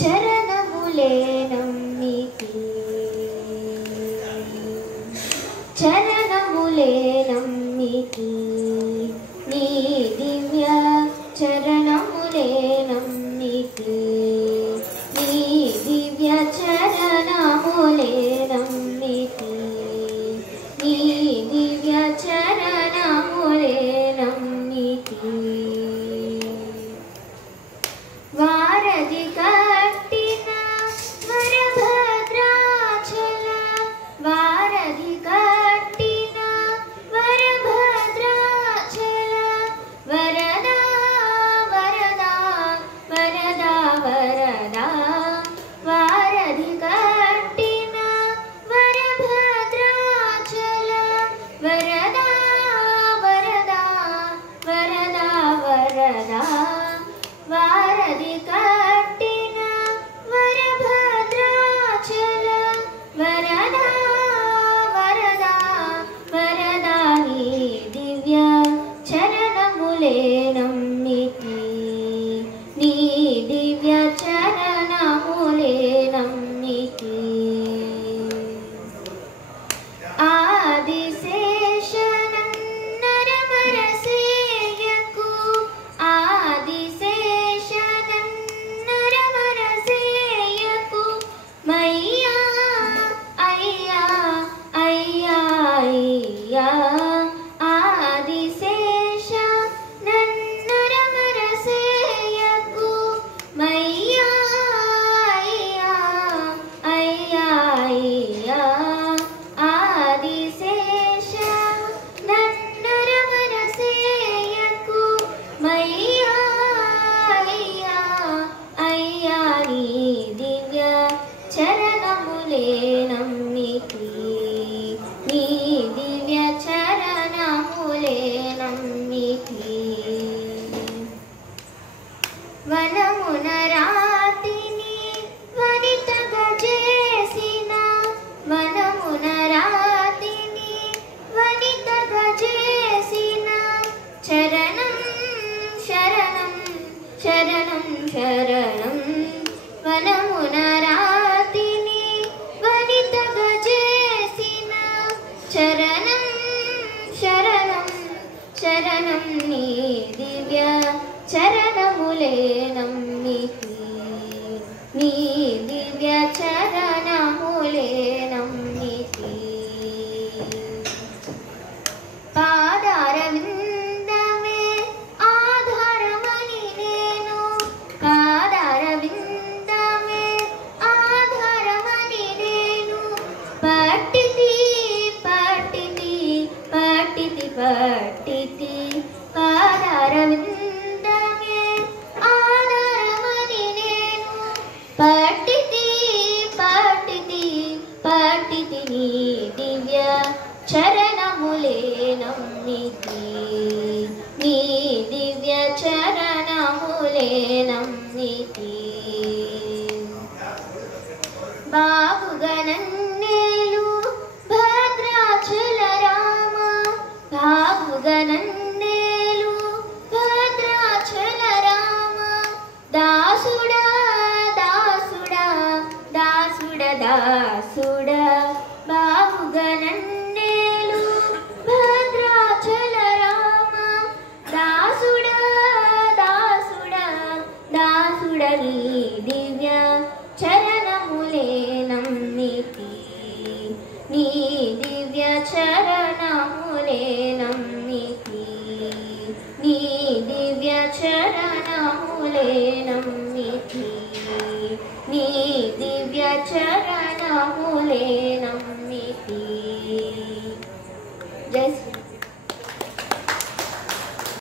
చరణములే నమ్మితి చరణములే నమ్మితి నీ దివ్య చరణములే నమ్మితి నీ దివ్య చరణములే నమ్మితి నీ దివ్య చరణములే నమ్మితి వారధి కట్టిన వరభద్రాచల వారధి కట్టిన వరభద్రాచల వరదా వరదా వరదా వరదా వారధి కట్టిన వరభద్రాచల వరదా వరదా వరదా వరదా వారధి కట్టిన వరభద్రాచల వరదా వరదా వరదా నీ దివ్య చరణములే నమ్మితి నీ దివ్య చరణములే నమ్మితి ఆదిశేషనన్నరమరసేయకు ఆదిశేషనన్నరమరసేయకు మయ్యా అయ్యా అయ్యా అయ్యా ఆదిశేషనన్నరమరసేయకు మయ్యా అయ్యా అయ్యా అయ్యా ఆదిశేషనన్నరమరసేయకు మయ్యా అయ్యా అయ్యా నీ దివ్య చరణములే నమ్మితి నీ దివ్య చరణములే నమ్మితి వనమున రాతిని వనితగా చేసిన వనమున రాతిని వనితగా చేసిన చరణం శరణం శరణం శరణం వనమున రాతిని వనితగా చేసిన చరణం శరణం శరణం నీ దివ్య చరణములే నమ్మితి నీ దివ్య చరణములే నమ్మితి పాదారవిందమే ఆధారమని నేను పాదారవిందమే ఆధారమని నేను పట్టితి పట్టితి పట్టితి పట్టితి పాదారవిందమే ఆధారమని నేను పట్టితి పట్టితి పట్టితి నీ దివ్య చరణములే నమ్మితి నీ దివ్య చరణములే నమ్మితి బాబుగా నన్నేలు భద్రాచల రామ బాబుగా నన్నేలు భద్రాచల రామ దాసుడా దాసుడా దాసుడా దాసుడా బాబుగా నన్నేలు భద్రాచల రామ దాసుడా దాసుడా దాసుడా నీ దివ్య చరణములే నమ్మితి నీ దివ్య చరణములే నమ్మితి నీ దివ్య చరణములే నమ్మితి నీ దివ్య చరణములే నమ్మితి జై శ్రీ